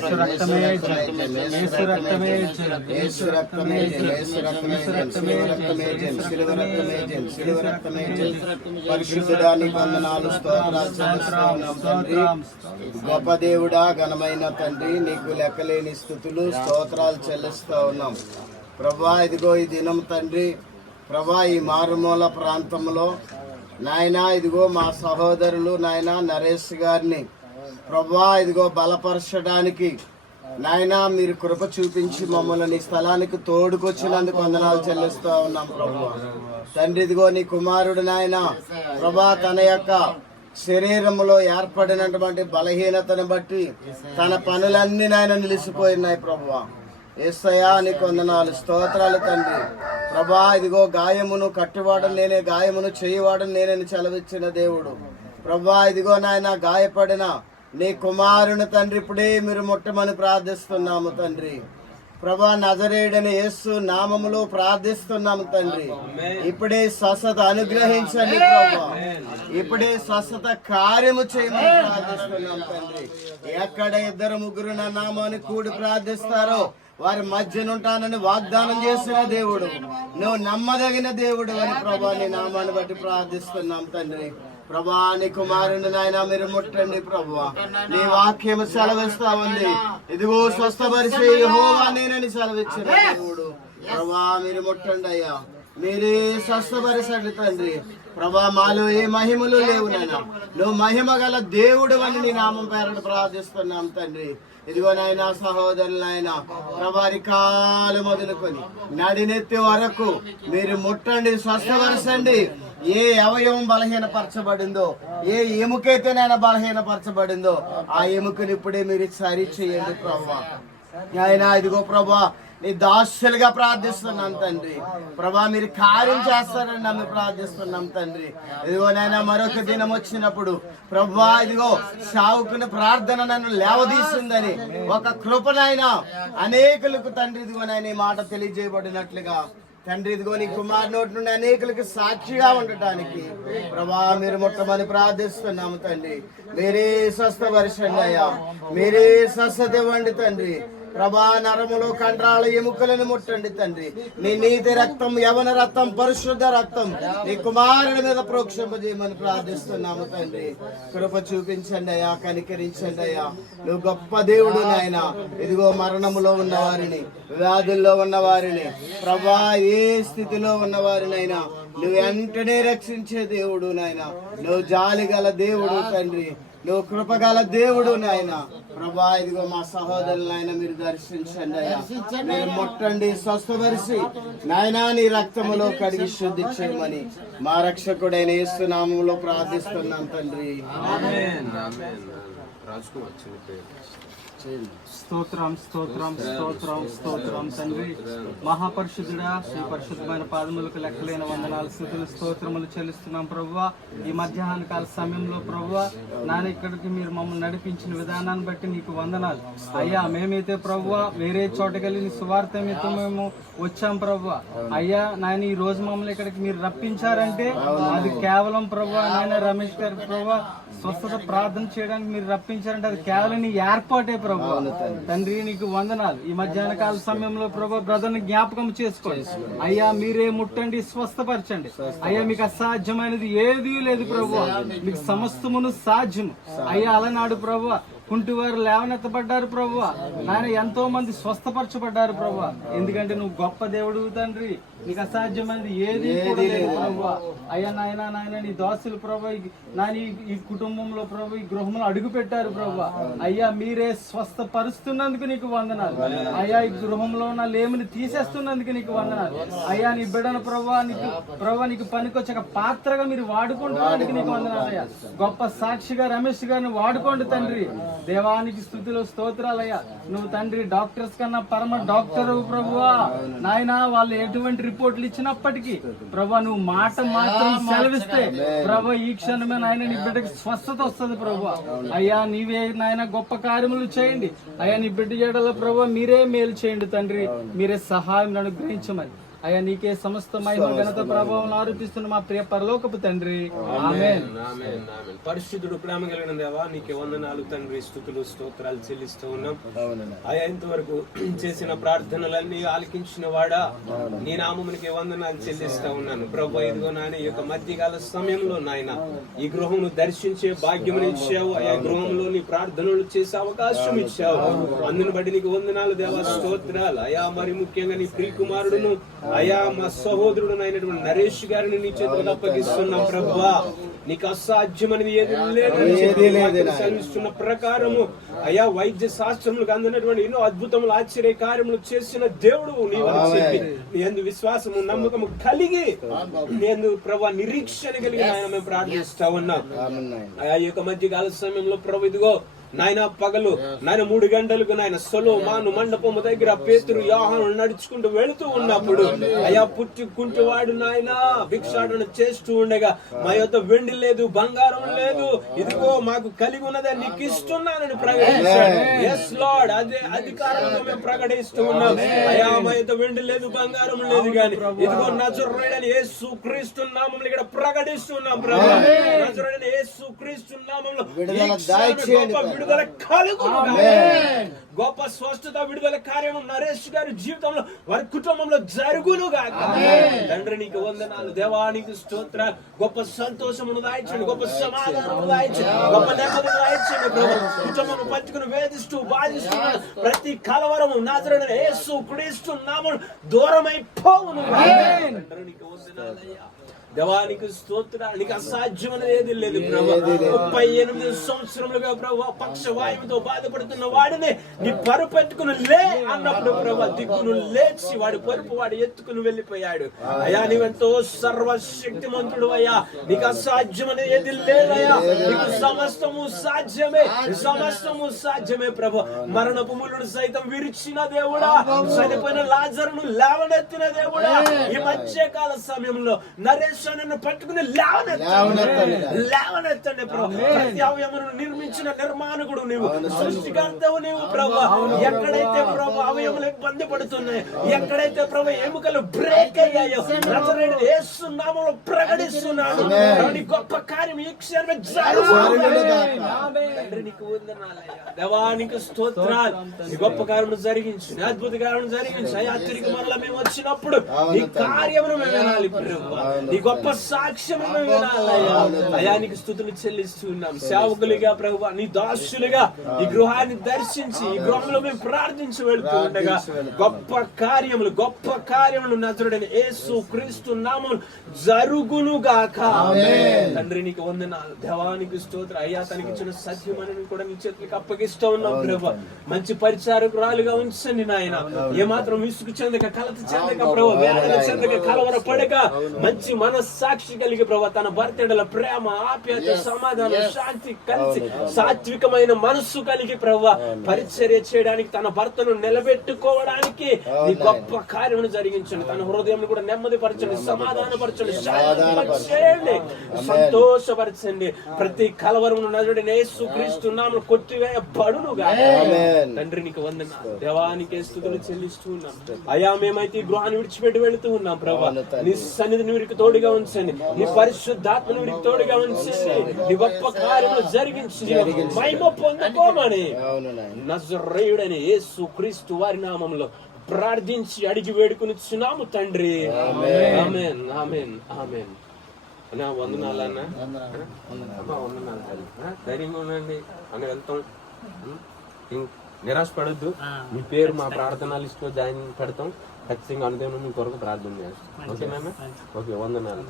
యేసు రక్తమే జయం యేసు రక్తమే యేసు రక్తమే యేసు రక్తమే జయం శిలువ రక్తమే శిలువ రక్తమే జయం శిలువ రక్తమే జయం వందనాలు స్తోత్రాలు చెల్లిస్తా ఉన్నాం తండ్రి. గొప్ప దేవుడా ఘనమైన తండ్రి నీకు లెక్కలేని స్థుతులు స్తోత్రాలు చెల్లిస్తూ ఉన్నాం. ప్రభా ఇదిగో ఈ దినం తండ్రి. ప్రభా ఈ మారుమూల ప్రాంతంలో నాయనా ఇదిగో మా సహోదరులు నాయనా నరేష్ గారిని ప్రభా ఇదిగో బలపరచడానికి. నాయనా మీరు కృప చూపించి మమ్మల్ని స్థలానికి తోడుకొచ్చినందుకు వందనాలు చెల్లిస్తూ ఉన్నాం ప్రభు. తండ్రి ఇదిగో నీ కుమారుడు నాయన. ప్రభా తన యొక్క శరీరంలో ఏర్పడినటువంటి బలహీనతను బట్టి తన పనులన్నీ నాయన నిలిచిపోయినాయి ప్రభు. ఏసయా నీకు వందనాలు. స్తోత్రాలు తండ్రి. ప్రభా ఇదిగో గాయమును కట్టివాడని నేనే గాయమును చేయవాడని నేనని చలవిచ్చిన దేవుడు. ప్రభా ఇదిగో నాయన గాయపడిన నీ కుమారుని తండ్రి ఇప్పుడే మీరు ముట్టమని ప్రార్థిస్తున్నాము తండ్రి. ప్రభా నజరేడని యేసు నామములో ప్రార్థిస్తున్నాము తండ్రి. ఇప్పుడే స్వస్థత అనుగ్రహించండి ప్రభా. ఇప్పుడే స్వస్థత కార్యము చేయమని ప్రార్థిస్తున్నాం తండ్రి. ఎక్కడ ఇద్దరు ముగ్గురు నా నామాన్ని కూడి ప్రార్థిస్తారో వారి మధ్యనుంటానని వాగ్దానం చేసిన దేవుడు. నువ్వు నమ్మదగిన దేవుడు అని ప్రభా నీ నామాన్ని బట్టి ప్రార్థిస్తున్నాం తండ్రి. ప్రభా నీ కుమారుని నాయన మీరు ముట్టండి ప్రభా. నీ వాక్యం సెలవిస్తా ఉంది ఇదిగో స్వస్థపరిచే యెహోవా నేనని సెలవిచ్చిన దేవుడు. ప్రభా మీరు ముట్టండి అయ్యా. మీరే స్వస్థపరచండి తండ్రి. ప్రభా మాలో ఏ మహిమలు లేవు నాయన. నువ్వు మహిమ గల దేవుడు అని నీ నామం పేరట ప్రార్థిస్తున్నాం తండ్రి. ఇదిగో నాయన సహోదరులు నాయన ప్రభారి కాలు మొదలుకొని నడినెత్తి వరకు మీరు ముట్టండి స్వస్థపరచండి. ఏ అవయవం బలహీనపరచబడిందో ఏ ఎముకైతే నాయన బలహీనపరచబడిందో ఆ ఎముకని ఇప్పుడే మీరు సరి చేయండి ప్రభా. ఆయన ఇదిగో ప్రభా నీ దాసులుగా ప్రార్థిస్తున్నాం తండ్రి. ప్రభా మీరు కార్యం చేస్తారని నమ్మి ప్రార్థిస్తున్నాం తండ్రి. ఇదిగో నాయన మరొక దినం వచ్చినప్పుడు ప్రభా ఇదిగో సావుకుని ప్రార్థన నన్ను లేవదీసిందని ఒక కృపనైనా అనేకులకు తండ్రి ఇదిగో నాయన ఈ మాట తెలియజేయబడినట్లుగా. తండ్రి ఇదిగో నీ కుమార్ నోటి నుండి అనేకులకి సాక్షిగా ఉండటానికి ప్రభా మీరు ముట్టమని ప్రార్థిస్తున్నాము తండ్రి. మీరే స్వస్థపరచండి అయ్యా. మీరే స్వస్థత ఇవ్వండి తండ్రి. ప్రభా నరములు కండ్రాల ఎముకలను ముట్టండి తండ్రి. నీ నీతి రక్తం యవన రక్తం పరిశుద్ధ రక్తం నీ కుమారుడి మీద ప్రోక్షింపజేయమని ప్రార్థిస్తున్నాము తండ్రి. కృప చూపించండి అయ్యా కనికరించండి అయ్యా. నువ్వు గొప్ప దేవుడు నాయన. ఇదిగో మరణములో ఉన్న వారిని వ్యాధుల్లో ఉన్న వారిని ప్రభా ఏ స్థితిలో ఉన్న వారినైనా నువ్వు వెంటనే రక్షించే దేవుడు నాయన. నువ్వు జాలి గల దేవుడు తండ్రి. నువ్వు కృపగల దేవుడు నాయన. ప్రభా ఇదిగో మా సహోదరులు ఆయన మీరు దర్శించండి అయ్యా. మీరు ముట్టండి స్వస్థపరిచి నాయనా నీ రక్తములో కడిగి శుద్ధి చేయమని మా రక్షకుడైన యేసునామములో ప్రార్థిస్తున్నాం తండ్రి. స్తోత్రం. స్తోత్రం స్తోత్రం స్తోత్రం తండ్రి. మహాపరిశుద్ధుడా శ్రీ పరిశుద్ధమైన పాదములకు లెక్కలేని వందనాలు స్థితులు స్తోత్రములు చెల్లిస్తున్నాం ప్రభు ఈ మధ్యాహ్న కాల సమయంలో ప్రభు నాన్న ఇక్కడికి మీరు మమ్మల్ని నడిపించిన విధానాన్ని బట్టి నీకు వందనాలు. అయ్యా మేమైతే ప్రభు వేరే చోటకెళ్ళి నీ సువార్త మీతో మేము వచ్చాం ప్రభు అయ్యా నాయన ఈ రోజు మమ్మల్ని ఇక్కడికి మీరు రప్పించారంటే అది కేవలం ప్రభు నాయన రమేష్ గారి ప్రభు స్వస్థత ప్రార్థన చేయడానికి మీరు రప్పించారంటే అది కేవలం నీ ఏర్పాటే ప్రభు తండ్రి. నీకు వందనాలు. ఈ మధ్యాహ్న కాల సమయంలో ప్రభు బ్రదర్ని జ్ఞాపకం చేసుకోండి. అయ్యా మీరే ముట్టండి స్వస్థపరచండి. అయ్యా మీకు అసాధ్యమైనది ఏదీ లేదు ప్రభు. మీకు సమస్తమును సాధ్యము. అయ్యా అలనాడు ప్రభు కుంటివారు లేవనెత్తబడ్డారు ప్రభు నాయన ఎంతో మంది స్వస్థపరచబడ్డారు ప్రభు ఎందుకంటే నువ్వు గొప్ప దేవుడు తండ్రి. నీకు అసాధ్యమైనది ఏది ప్రభు అయ్యా నాయన నాయన నీ దోస్తులు ప్రభు నాని ఈ కుటుంబంలో ప్రభు ఈ గృహంలో అడుగు పెట్టారు ప్రభు అయ్యా మీరే స్వస్థపరుస్తున్నందుకు నీకు వందనాలు. అయ్యా ఈ గృహంలో ఉన్న లేమిని తీసేస్తున్నందుకు నీకు వందనాలు. అయ్యా నీ బిడ్డను ప్రభు నీకు ప్రభు నీకు పనికొచ్చే ఒక పాత్రగా మీరు వాడుకుంటున్నందుకు నీకు వందనాలు అయ్యా. గొప్ప సాక్షిగా రమేష్ గారిని వాడుకోండి తండ్రి. దేవానికి స్థుతిలో స్తోత్రాలయ్యా. నువ్వు తండ్రి డాక్టర్స్ కన్నా పరమ డాక్టర్ ప్రభువా. నాయన వాళ్ళు ఎటువంటి రిపోర్ట్లు ఇచ్చినప్పటికీ ప్రభా నువ్వు మాట మాత్రం సెలవిస్తే ప్రభా ఈ క్షణమే నాయన నీ బిడ్డకి స్వస్థత వస్తుంది ప్రభా. అయ్యా నీవే నాయన గొప్ప కార్యములు చేయండి. అయ్యా నీ బిడ్డ చేయడంలో ప్రభా మీరే మేలు చేయండి తండ్రి. మీరే సహాయం అనుగ్రహించమని అయ్యా నీకే సమస్త మహిమ ఘనత ప్రభావం ఆరోపిస్తున్న మా ప్రియ పరలోకపు తండ్రి. పరిశుద్ధుడు ప్రేమ కలిగిన దేవా నీకే వందనాలు తండ్రి. స్థుతులు స్తోత్రాలు చెల్లిస్తూ ఉన్నాం. ఆయా ఇంతవరకు చేసిన ప్రార్థనలన్నీ ఆలకించిన వాడా నీ నామమునికి వందనాలు చెల్లిస్తా ఉన్నాను. ప్రభు ఇదిగో నాయన ఈ యొక్క మధ్యకాల సమయంలో నాయన ఈ గృహమును దర్శించే భాగ్యమును ఇచ్చావు. ఆయా గృహంలో నీ ప్రార్థనలు చేసే అవకాశం ఇచ్చావు. అందుని బట్టి నీకు వందనాలు దేవా స్తోత్రాలు. అయా మరి ముఖ్యంగా నీ ప్రియ కుమారుడును అయా మా సహోదరుడు అయినటువంటి నరేష్ గారిని నీ చేతులకు అప్పగిస్తున్నాం ప్రభువా. నీకు అసాధ్యమనేది ఏది సెలవిస్తున్న ప్రకారము అయా వైద్య శాస్త్రములకు అందినటువంటి ఎన్నో అద్భుతములు ఆశ్చర్య కార్యములు చేసిన దేవుడు నీ అందు విశ్వాసము నమ్మకము కలిగి నీ అందు ప్రభా నిరీక్షణ కలిగి ఆయన మేము ప్రార్థిస్తా ఉన్నాం. ఆ యొక్క మధ్య కాల సమయంలో ప్రభు ఇదిగో నాయన పగలు నాయన మూడు గంటలకు నాయన సొలో మాను మండపము దగ్గర పేతురు యోహాను నడుచుకుంటూ వెళుతూ ఉన్నప్పుడు అయా పుట్టుకుంటూ వాడు నాయన భిక్షాటన చేస్తూ ఉండగా మా యొక్క వెండి లేదు బంగారం లేదు. ఇదిగో మాకు కలిగి ఉన్నదే నీకు ఇస్తున్నానని ప్రకటించాడు. ఎస్ లార్డ్ అదే అధికారంలో మేము ప్రకటిస్తూ ఉన్నాం. అయా మా యొక్క వెండి లేదు బంగారం లేదు గాని ఇదిగో నజరుడని యేసు క్రీస్తు నామంలో ఇక్కడ ప్రకటిస్తున్నాం ప్రభు. నజరుడని యేసు క్రీస్తు నామంలో విడుదల దయచేయండి గొప్ప స్వస్థత విడుదల కార్యం నరేష్ గారి జీవితంలో వారి కుటుంబంలో జరుగును గాక తండ్రి నీకు వందనాలు దేవానికి స్తోత్ర. గొప్ప సంతోషమును దాయించండి గొప్ప సమాధానము దాయించండి గొప్ప నెమ్మదిని దాయించండి ప్రభు. కుటుంబం పంచుకుని వేధిస్తూ బాధిస్తున్న ప్రతి కలవరము నాజరైన యేసు క్రీస్తు నామం దూరమైపోవును. తండ్రి నీకు వందనాలయ్యా దేవానికి స్తోత్రాలు నీకు అసాధ్యమైనది ఏది లేదు. ప్రభు ముప్పై ఎనిమిది సంవత్సరములుగా ప్రభు పక్షవాయువుతో బాధపడుతున్న వాడిని నీ పరు పెట్టుకుని లే అన్నప్పుడు ప్రభు దిక్కును లేచి వాడి పరుపు వాడు ఎత్తుకుని వెళ్ళిపోయాడు. అయ్యా నీవెంతో సర్వశక్తిమంతుడు అయ్యా. నీకు అసాధ్యమైనది ఏది లేదయ్యా నీకు సమస్తము సాధ్యమే. సమస్తము సాధ్యమే ప్రభు. మరణపు ములుడు సైతం విరిచిన దేవుడా. చనిపోయిన లాజరును లేవనెత్తిన దేవుడా. ఈ మధ్యకాల సమయంలో నరేష్ నన్ను పట్టుకుని లేవనెత్తండి లేవనెత్తండి ప్రభు. ప్రతి అవయమును నిర్మించిన నిర్మాణకుడు నీవు. సృష్టికర్తవు నీవు ప్రభు. ఎక్కడైతే ప్రభు అవయములు ఇబ్బంది పడుతున్నాయి ఎక్కడైతే ప్రభు ఎముకలు బ్రేక్ అయ్యాయో నజరేయుడు యేసు నామములో ప్రకటిస్తున్నాడు. నీ గొప్ప కార్యం ఈ క్షణమే జరుగును తండ్రి నీకు వందనాలయ్యా. దేవానికి స్తోత్రాలు. ఈ గొప్ప కార్యము జరిగించు. అద్భుత కార్యము జరిగించు. అయ్యా తిరిగి మరలా మేము వచ్చినప్పుడు నీ కార్యమును మేము వినాలి ప్రభువా. గొప్ప సాక్ష్యము మేము వినాలయ్యా అయ్యా నీకు స్థుతులు చెల్లిస్తున్నాం సేవకులుగా ప్రభు నీ దాసులుగా ఈ గృహాన్ని దర్శించి ఈ గృహంలో మేము ప్రార్థించి వెళ్తూ ఉండగా గొప్ప కార్యములు గొప్ప కార్యములు నజరుడైన యేసు క్రీస్తు నామం జరుగును గాక తండ్రి నీకు వందనాలు. దేవానికి స్తోత్ర. అయ్యా తనకి ఇచ్చిన సత్యమని కూడా నీ చేతులకు అప్పగిస్తూ ఉన్నాం ప్రభు. మంచి పరిచారకురాలుగా ఉంచండి నాయన. ఏమాత్రం విసుగు చెందక కలత చెందక ప్రభు. వేదన చెందక కలవర పడక మంచి మనస్సాక్షి కలిగి ప్రభు తన భర్తెడల ప్రేమ ఆప్యాయత సమాధానం శాంతి కలిసి సాత్వికమైన మనస్సు కలిగి ప్రభు పరిచర్య చేయడానికి తన భర్తను నిలబెట్టుకోవడానికి ఈ గొప్ప కార్యమును జరిగించండి. తన హృదయం కూడా నెమ్మదిపరచండి సమాధానపరచండి శాంతిపరచేయండి సంతోషపరచండి. ప్రతి కలవరమును నజుడి యేసు క్రీస్తు నామమున కొట్టివేయబడునుగా. తండ్రి నీకు వందన దేవానికి స్థుతులు చెల్లిస్తూ ఉన్నాం. అయా మేమైతే గృహాన్ని విడిచిపెట్టి వెళుతూ ఉన్నాం ప్రభా. నీ సన్నిధిని వీరికి తోడుగా ఉంచండి. నీ పరిశుద్ధాత్మను వీరికి తోడుగా ఉంచండి. నీ గొప్ప కార్యములు జరిగించి మహిమ పొందుకోమని నజరేయుడని యేసు క్రీస్తు వారి నామంలో ప్రార్థించి అడిగి వేడుకునిచ్చున్నాము తండ్రి. ఆమేన్. ఆమేన్. ఆమేన్. అన్నా వందనాలు అన్న. అమ్మా, వందనాలు. ధైర్యంగా ఉండండి. అని వెళ్తాం. ఉం? ఇం- నిరాశపడొద్దు. మీ పేరు మా ప్రార్థన లిస్ట్లో జాయిన్ పెడతాం. ఖచ్చితంగా అనుదేవం మీ కొరకు ప్రార్థన చేస్తాం. ఓకేనా ఓకే వందనాలు.